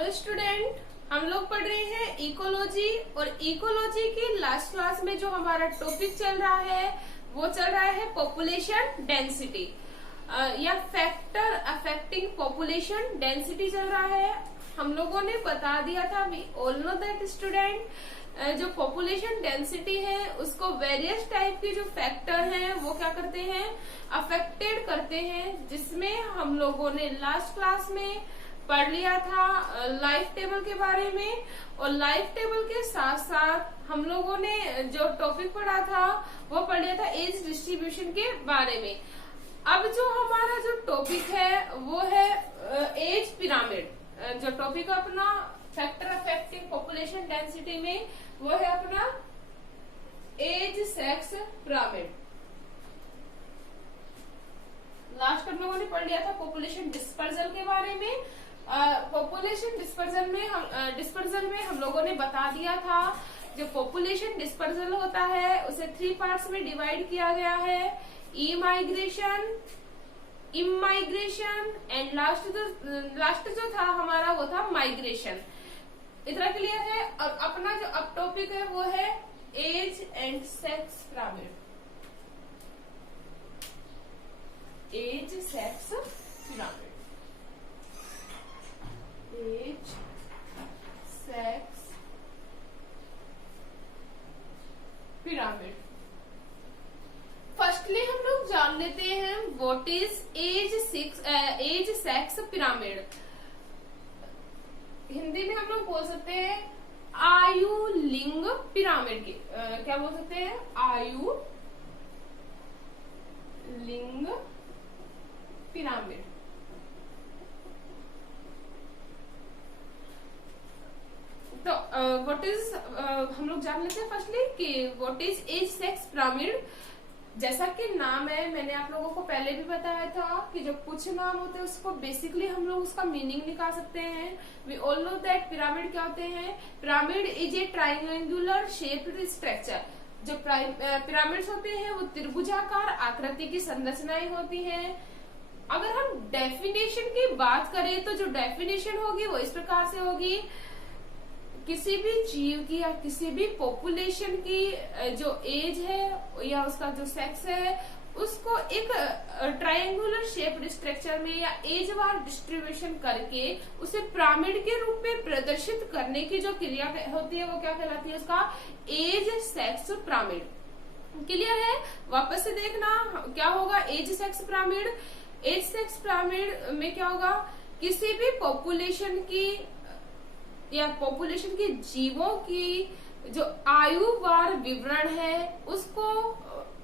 Hello student, हम लोग पढ़ रहे हैं इकोलॉजी। और इकोलॉजी की लास्ट क्लास में जो हमारा टॉपिक चल रहा है वो चल रहा है पॉपुलेशन डेंसिटी या फैक्टर अफेक्टिंग पॉपुलेशन डेंसिटी चल रहा है। हम लोगों ने बता दिया था, we all know that student, जो पॉपुलेशन डेंसिटी है उसको वेरियस टाइप के जो फैक्टर हैं वो क्या करते हैं, अफेक्टेड करते हैं। जिसमें हम लोगों ने लास्ट क्लास में पढ़ लिया था लाइफ टेबल के बारे में, और लाइफ टेबल के साथ साथ हम लोगों ने जो टॉपिक पढ़ा था वो पढ़ लिया था एज डिस्ट्रीब्यूशन के बारे में। अब जो हमारा जो टॉपिक है वो है एज पिरामिड। जो टॉपिक अपना फैक्टर अफेक्टिंग पॉपुलेशन डेंसिटी में वो है अपना एज सेक्स पिरामिड। लास्ट हम लोगों ने पढ़ लिया था पॉपुलेशन डिस्पर्जल के बारे में। पॉपुलेशन डिस्पर्जल में हम लोगों ने बता दिया था, जो पॉपुलेशन डिस्पर्जल होता है उसे 3 पार्ट्स में डिवाइड किया गया है, इमाइग्रेशन, इमाइग्रेशन एंड लास्ट जो था हमारा वो था माइग्रेशन। इतना क्लियर है। और अपना जो अब टॉपिक है वो है age and sex pyramid. Age sex pyramid, age sex pyramid. Firstly हम लोग जान लेते हैं what is age sex pyramid. Hindi में हम लोग बोल सकते हैं आयु लिंग पिरामिड की। क्या बोल सकते हैं, आयु लिंग पिरामिड। तो व्हाट इज हम लोग जान लेते हैं फर्स्टली कि what is age sex pyramid. जैसा कि नाम है, मैंने आप लोगों को पहले भी बताया था कि जो कुछ नाम होते हैं उसको बेसिकली हम लोग उसका मीनिंग निकाल सकते हैं। We all know that pyramid क्या होते हैं। Pyramid is a triangular shaped structure. जो पिरामिड्स होते हैं वो त्रिभुजाकार आकृति की संरचनाएं होती हैं। अगर हम डेफिनेशन की बात करें तो जो डेफिनेशन होगी वो इस प्रकार से होगी, किसी भी जीव की या किसी भी पॉपुलेशन की जो एज है या उसका जो सेक्स है उसको एक ट्रायंगुलर शेप्ड स्ट्रक्चर में या एज वार डिस्ट्रीब्यूशन करके उसे पिरामिड के रूप में प्रदर्शित करने की जो क्रिया होती है वो क्या कहलाती है, उसका एज सेक्स पिरामिड। क्लियर है। वापस से देखना क्या होगा age sex pyramid. Age sex pyramid में क्या होगा, किसी भी पॉपुलेशन की या पॉपुलेशन के जीवों की जो आयु वार विवरण है उसको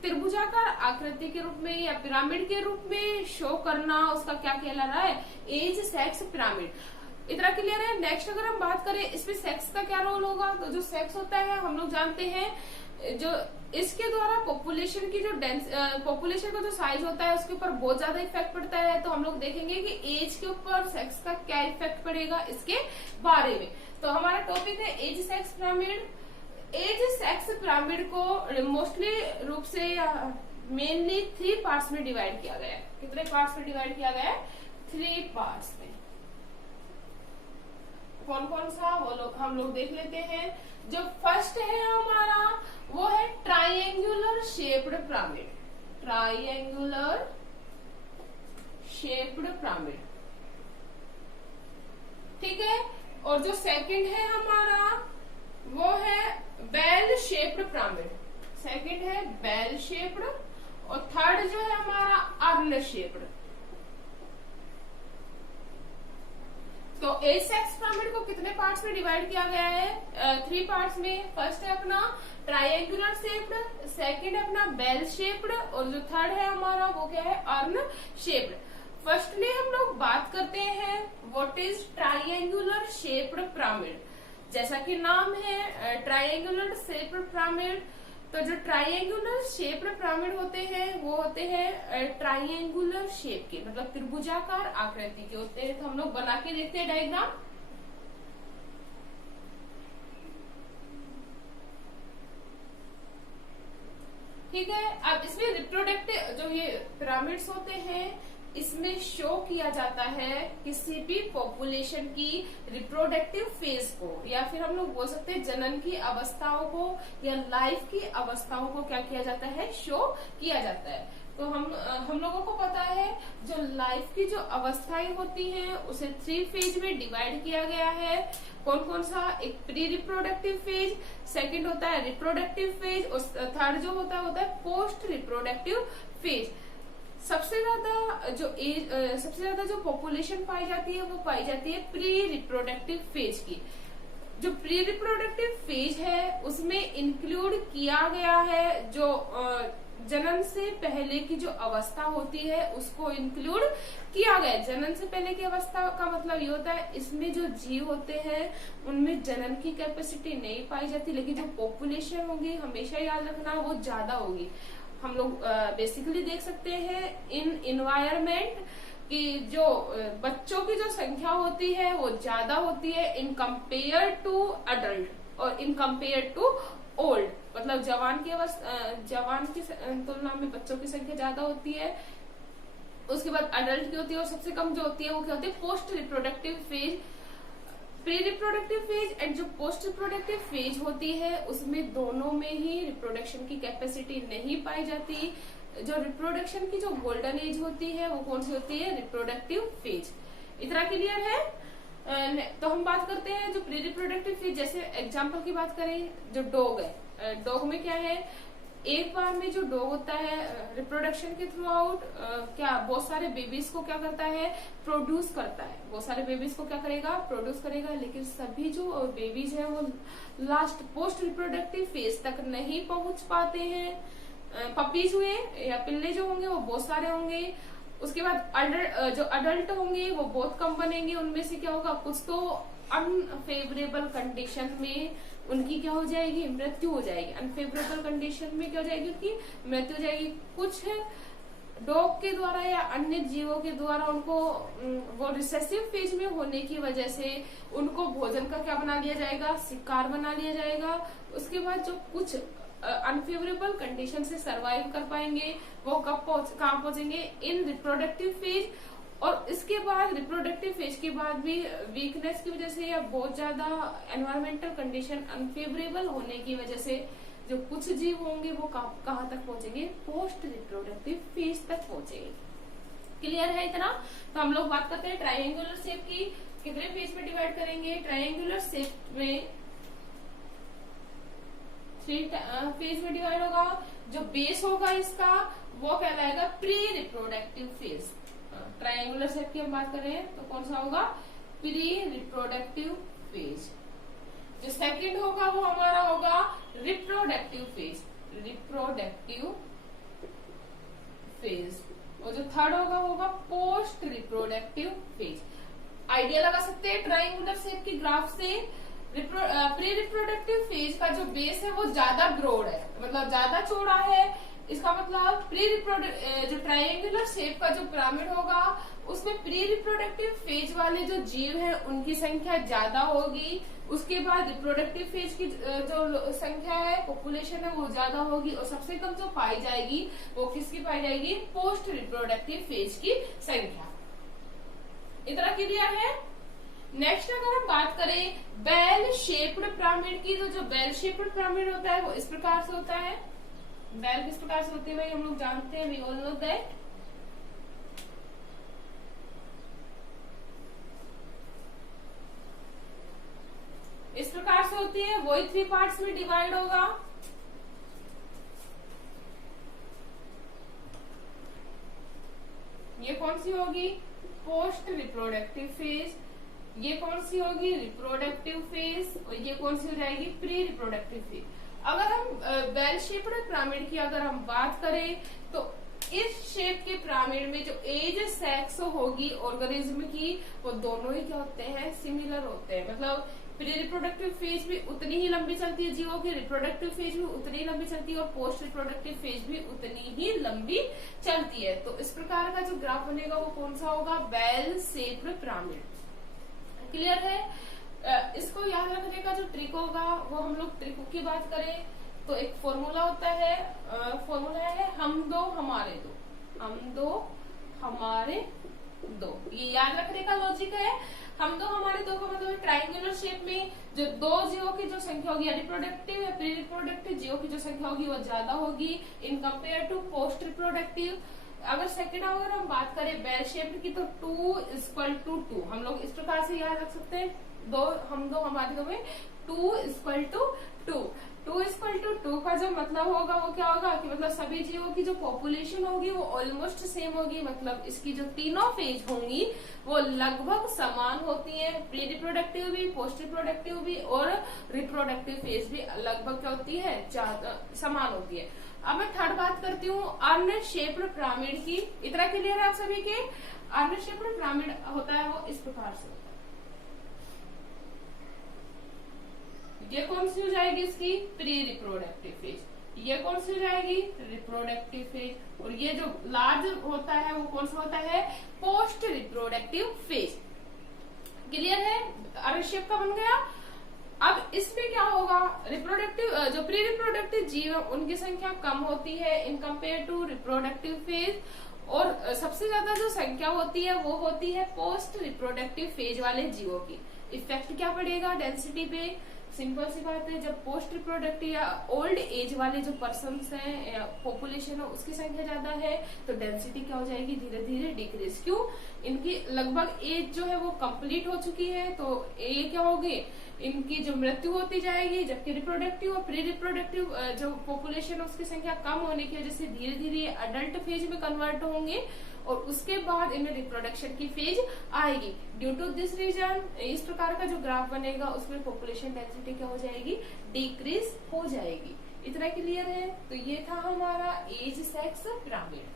त्रिभुजाकार आकृति के रूप में या पिरामिड के रूप में शो करना, उसका क्या कहला रहा है, एज सेक्स पिरामिड। इतना क्लियर है। नेक्स्ट अगर हम बात करें इसमें सेक्स का क्या रोल होगा, तो जो सेक्स होता है हम लोग जानते हैं जो इसके द्वारा पॉपुलेशन की जो पॉपुलेशन का जो साइज होता है उसके ऊपर बहुत ज्यादा इफेक्ट पड़ता है। तो हम लोग देखेंगे कि एज के ऊपर सेक्स का क्या इफेक्ट पड़ेगा इसके बारे में। तो हमारा टॉपिक है age sex pyramid. Age sex pyramid को मोस्टली रूप से मेनली 3 पार्ट्स में डिवाइड किया गया है। कितने पार्ट्स में डिवाइड किया गया है, 3 पार्ट्स में। कौन कौन सा वो लोग हम लोग देख लेते हैं। जो फर्स्ट है हमारा वो है triangular shaped pyramid. Triangular shaped pyramid, ठीक है। और जो सेकंड है हमारा वो है बेल शेप्ड पिरामिड। सेकंड है बेल शेप्ड। और थर्ड जो है हमारा अर्न शेप्ड। तो एज सेक्स पिरामिड को कितने पार्ट्स में डिवाइड किया गया है, 3 पार्ट्स में। फर्स्ट है अपना ट्रायंगुलर शेप्ड, सेकंड है अपना बेल शेप्ड, और जो थर्ड है हमारा वो क्या है, अर्न शेप्ड। फर्स्टली हम लोग बात करते हैं what is triangular shaped pyramid. जैसा कि नाम है ट्रायंगुलर शेप्ड पिरामिड, तो जो ट्रायंगुलर शेप्ड पिरामिड होते हैं वो होते हैं ट्रायंगुलर शेप के, मतलब त्रिभुजाकार आकृति के होते हैं। तो हम लोग बना के देखते हैं डायग्राम। ठीक है। अब इसमें रिप्रोडक्टिव जो ये पिरामिड्स होते हैं इसमें शो किया जाता है किसी भी पॉपुलेशन की रिप्रोडक्टिव फेज को, या फिर हम लोग बोल सकते हैं जनन की अवस्थाओं को या लाइफ की अवस्थाओं को क्या किया जाता है, शो किया जाता है। तो हम लोगों को पता है जो लाइफ की जो अवस्थाएं होती हैं उसे 3 फेज में डिवाइड किया गया है। कौन कौन सा? एक प्री रिप्रोडक्टिव फेज, सेकंड होता है रिप्रोडक्टिव फेज, और थर्ड जो होता है पोस्ट रिप्रोडक्टिव फेज। सबसे ज्यादा जो पॉपुलेशन पाई जाती है वो पाई जाती है प्री रिप्रोडक्टिव फेज की। जो प्री रिप्रोडक्टिव फेज है उसमें इंक्लूड किया गया है जो जनन से पहले की जो अवस्था होती है उसको इंक्लूड किया गया है। जनन से पहले की अवस्था का मतलब ये होता है इसमें जो जीव होते हैं उनमें जनन की कैपेसिटी नहीं पाई जाती, लेकिन जो पॉपुलेशन होगी हमेशा याद रखना वो ज्यादा होगी। हम लोग बेसिकली देख सकते हैं इन इन्वायरमेंट कि जो बच्चों की जो संख्या होती है वो ज्यादा होती है इन कंपेयर टू अडल्ट और इन कंपेयर टू ओल्ड। मतलब जवान की तुलना में बच्चों की संख्या ज्यादा होती है, उसके बाद अडल्ट की होती है, और सबसे कम जो होती है वो क्या होती है, post reproductive phase. Pre reproductive phase and जो पोस्ट रिप्रोडक्टिव फेज होती है उसमें दोनों में ही रिप्रोडक्शन की कैपेसिटी नहीं पाई जाती। जो रिप्रोडक्शन की जो गोल्डन एज होती है वो कौन सी होती है, रिप्रोडक्टिव फेज। इतना क्लियर है? तो हम बात करते हैं जो प्री रिप्रोडक्टिव फेज, जैसे एग्जांपल की बात करें जो डॉग है, डॉग में क्या है, एक बार में जो डॉग होता है रिप्रोडक्शन के थ्रू आउट क्या बहुत सारे बेबीज को क्या करता है, प्रोड्यूस करता है। बहुत सारे बेबीज को क्या करेगा, प्रोड्यूस करेगा, लेकिन सभी जो बेबीज है वो लास्ट पोस्ट रिप्रोडक्टिव फेज तक नहीं पहुंच पाते हैं। पपीज हुए या पिल्ले जो होंगे वो बहुत सारे होंगे। उसके बाद जो अडल्ट होंगे वो बहुत कम बनेंगे। उनमें से क्या होगा, कुछ तो अनफेवरेबल कंडीशन में उनकी क्या हो जाएगी, मृत्यु हो जाएगी। अनफेवरेबल कंडीशन में क्या हो जाएगी, उनकी मृत्यु हो जाएगी। कुछ डॉग के द्वारा या अन्य जीवों के द्वारा उनको वो रिसेसिव फेज में होने की वजह से उनको भोजन का क्या बना लिया जाएगा, शिकार बना लिया जाएगा। उसके बाद जो कुछ अनफेवरेबल कंडीशन से सरवाइव कर पाएंगे वो कहाँ पहुंचेंगे, इन रिप्रोडक्टिव फेज। और इसके बाद रिप्रोडक्टिव फेज के बाद भी वीकनेस की वजह से या बहुत ज्यादा एनवायरमेंटल कंडीशन अनफेवरेबल होने की वजह से जो कुछ जीव होंगे वो कहाँ तक पहुंचेंगे, पोस्ट रिप्रोडक्टिव फेज तक पहुंचेंगे। क्लियर है इतना? तो हम लोग बात करते हैं ट्रायंगुलर शेप की, कितने फेज में डिवाइड करेंगे। ट्रायंगुलर शेप में 3 फेज में डिवाइड होगा। जो बेस होगा इसका वो कहलाएगा pre reproductive phase. Triangular shape की हम बात करें तो कौन सा होगा, प्री रिप्रोडक्टिव फेज। जो सेकंड होगा वो हमारा होगा रिप्रोडक्टिव फेज, रिप्रोडक्टिव फेज। और जो थर्ड होगा पोस्ट रिप्रोडक्टिव फेज। आइडिया लगा सकते हैं ट्रायंगुलर शेप की ग्राफ से। प्री रिप्रोडक्टिव फेज का जो बेस है वो ज्यादा ब्रॉड है, मतलब ज्यादा चौड़ा है। इसका मतलब जो ट्रायंगुलर शेप का जो पिरामिड होगा उसमें प्री रिप्रोडक्टिव फेज वाले जो जीव हैं उनकी संख्या ज्यादा होगी। उसके बाद रिप्रोडक्टिव फेज की जो संख्या है, पॉपुलेशन है, वो ज्यादा होगी। और सबसे कम जो पाई जाएगी वो किसकी पाई जाएगी, पोस्ट रिप्रोडक्टिव फेज की संख्या। इतना क्लियर है? नेक्स्ट अगर हम बात करें बेल शेप्ड पिरामिड की, तो जो बेल शेप्ड पिरामिड होता है वो इस प्रकार से होता है। बेल किस प्रकार से होती है भाई, हम लोग जानते हैं, वी ऑल नो दैट। इस प्रकार से होती है, वही 3 पार्ट्स में डिवाइड होगा। ये कौन सी होगी, पोस्ट रिप्रोडक्टिव फेज। ये कौन सी होगी, रिप्रोडक्टिव फेज। और ये कौन सी हो जाएगी, प्री रिप्रोडक्टिव फेज। अगर हम बेल शेप्ड पिरामिड की अगर हम बात करें तो इस शेप के पिरामिड में जो एज सेक्स होगी ऑर्गेनिज्म की वो दोनों ही क्या होते हैं, सिमिलर होते हैं। मतलब प्री रिप्रोडक्टिव फेज भी उतनी ही लंबी चलती है जीवों की, रिप्रोडक्टिव फेज भी उतनी ही लंबी चलती है और पोस्ट रिप्रोडक्टिव फेज भी उतनी ही लंबी चलती है। तो इस प्रकार का जो ग्राफ बनेगा वो कौन सा होगा, बेल शेप्ड पिरामिड। क्लियर है? इसको याद रखने का जो ट्रिक होगा वो हम लोग ट्रिक की बात करें तो एक फॉर्मूला होता है, फॉर्मूला है हम दो हमारे दो, हम दो हमारे दो, ये याद रखने का लॉजिक है। हम दो हमारे दो का मतलब ट्राइंगुलर शेप में जो दो जीवों की जो संख्या होगी रिप्रोडक्टिव या प्री रिप्रोडक्टिव जीवों की जो संख्या होगी वो ज्यादा होगी in compare to post reproductive. अगर सेकंड अगर हम बात करें बेल शेप की तो 2:2 हम लोग इस प्रकार से याद रख सकते हैं। हम दो हमारे दो में 2:2 2:2 का जो मतलब होगा वो क्या होगा कि मतलब सभी जीवों की जो पॉपुलेशन होगी वो ऑलमोस्ट सेम होगी, मतलब इसकी जो तीनों फेज होंगी वो लगभग समान होती है। प्री रिप्रोडक्टिव भी, पोस्ट रिप्रोडक्टिव भी और रिप्रोडक्टिव फेज भी लगभग क्या होती है, समान होती है। अब मैं थर्ड बात करती हूँ अर्न शेप्ड पिरामिड की। इतना क्लियर है आप सभी के? अर्न शेप्ड पिरामिड होता है वो इस प्रकार से। ये कौन सी हो जाएगी इसकी प्री रिप्रोडक्टिव फेज, ये कौन सी हो जाएगी रिप्रोडक्टिव फेज, और ये जो लार्ज होता है वो कौन सा होता है पोस्ट रिप्रोडक्टिव फेज। क्लियर है? अर्न शेप का बन गया। अब इसमें क्या होगा, रिप्रोडक्टिव जो प्री रिप्रोडक्टिव जीव है उनकी संख्या कम होती है in compare to reproductive phase, और सबसे ज्यादा जो संख्या होती है वो होती है पोस्ट रिप्रोडक्टिव फेज वाले जीवों की। इफेक्ट क्या पड़ेगा डेंसिटी पे? सिंपल सी बात है, जब पोस्ट रिप्रोडक्टिव या ओल्ड एज वाले जो पर्सन्स हैं या पॉपुलेशन है उसकी संख्या ज्यादा है तो डेंसिटी क्या हो जाएगी धीरे धीरे डिक्रीज। क्यों? इनकी लगभग एज जो है वो कंप्लीट हो चुकी है तो ये क्या होगी, इनकी जो मृत्यु होती जाएगी, जबकि रिप्रोडक्टिव और प्री रिप्रोडक्टिव जो पॉपुलेशन है उसकी संख्या कम होने की वजह से धीरे धीरे अडल्ट फेज में कन्वर्ट होंगे और उसके बाद इनमें रिप्रोडक्शन की फेज आएगी। ड्यू टू दिस रीजन इस प्रकार का जो ग्राफ बनेगा उसमें पॉपुलेशन डेंसिटी क्या हो जाएगी, डिक्रीज हो जाएगी। इतना क्लियर है? तो ये था हमारा एज सेक्स पिरामिड।